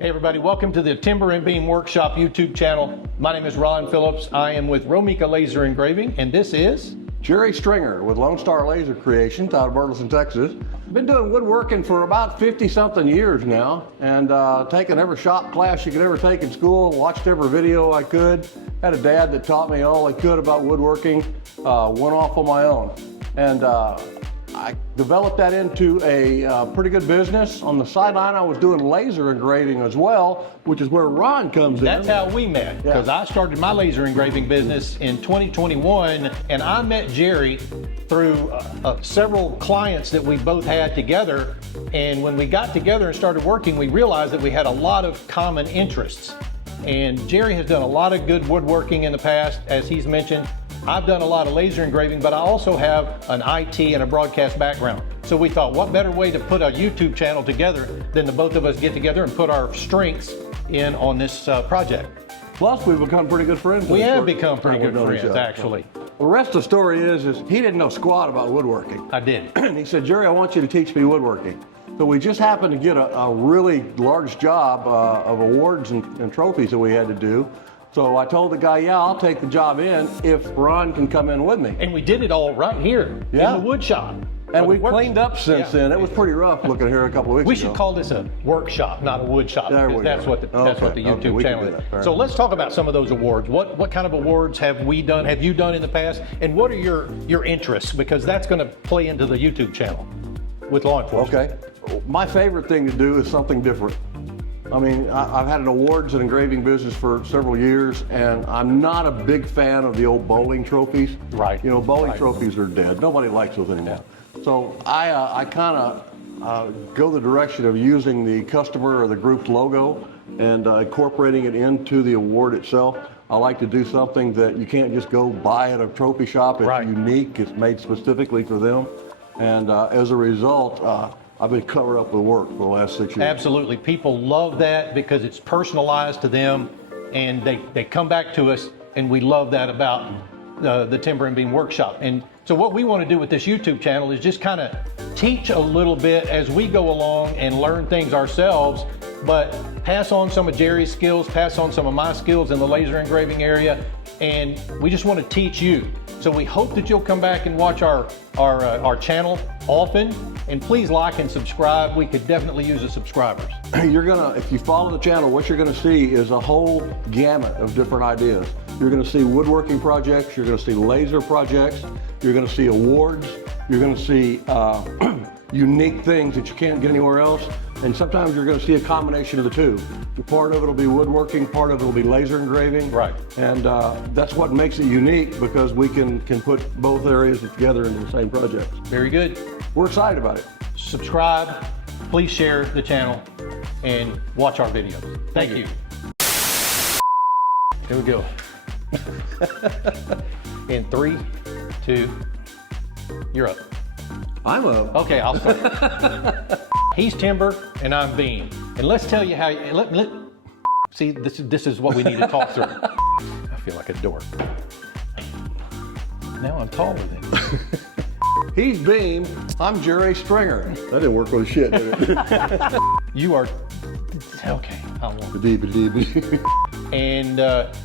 Hey everybody, welcome to the Timber and Beam Workshop YouTube channel. My name is Ron Phillips. I am with Romika Laser Engraving, and this is Jerry Stringer with Lone Star Laser Creations out of Burleson, Texas. Been doing woodworking for about 50-something years now, and taken every shop class you could ever take in school, watched every video I could. Had a dad that taught me all I could about woodworking, went off on my own. And I developed that into a pretty good business. On the sideline, I was doing laser engraving as well, which is where Ron comes in. That's how we met, because I started my laser engraving business in 2021, and I met Jerry through several clients that we both had together. And when we got together and started working, we realized that we had a lot of common interests. And Jerry has done a lot of good woodworking in the past, as he's mentioned. I've done a lot of laser engraving, but I also have an IT and a broadcast background. So we thought, what better way to put a YouTube channel together than the both of us get together and put our strengths in on this project. Plus, we've become pretty good friends. We have become pretty good friends, actually. The rest of the story is he didn't know squat about woodworking. I did. And he said, Jerry, I want you to teach me woodworking. So we just happened to get a really large job of awards and trophies that we had to do. So I told the guy, yeah, I'll take the job in if Ron can come in with me. And we did it all right here in the wood shop. And we've cleaned up since then. It was pretty rough looking here a couple of weeks ago. We should call this a workshop, not a wood shop. That's what the YouTube channel is. So let's talk about some of those awards. What kind of awards have you done in the past? And what are your interests? Because that's going to play into the YouTube channel with law enforcement. Okay. My favorite thing to do is something different. I mean, I've had an awards and engraving business for several years, and I'm not a big fan of the old bowling trophies. Right. You know, bowling trophies are dead. Nobody likes those anymore. Yeah. So I kind of go the direction of using the customer or the group's logo and incorporating it into the award itself. I like to do something that you can't just go buy at a trophy shop. It's unique. It's made specifically for them. And as a result, I've been covered up with work for the last 6 years. Absolutely. People love that because it's personalized to them, and they come back to us, and we love that about the Timber and Beam Workshop. And so what we want to do with this YouTube channel is just kind of teach a little bit as we go along and learn things ourselves, but pass on some of Jerry's skills, pass on some of my skills in the laser engraving area, and we just want to teach you. So we hope that you'll come back and watch our channel often, and please like and subscribe. We could definitely use the subscribers. If you follow the channel, what you're gonna see is a whole gamut of different ideas. You're gonna see woodworking projects, you're gonna see laser projects, you're gonna see awards, you're gonna see unique things that you can't get anywhere else, and sometimes you're going to see a combination of the two. Part of it will be woodworking, part of it will be laser engraving. Right. And that's what makes it unique, because we can put both areas together into the same project. Very good. We're excited about it. Subscribe, please share the channel, and watch our videos. Thank you. Here we go. In 3, 2, you're up. I'm up. Okay, I'll start. He's timber and I'm beam. And let's tell you how, see, this is what we need to talk through. I feel like a dork. Now I'm taller than you. He's Beam, I'm Jerry Stringer. That didn't work with shit, did it? You are, okay, I won't. And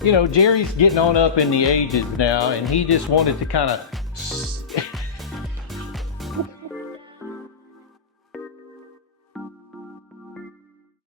you know, Jerry's getting on up in the ages now, and he just wanted to kind of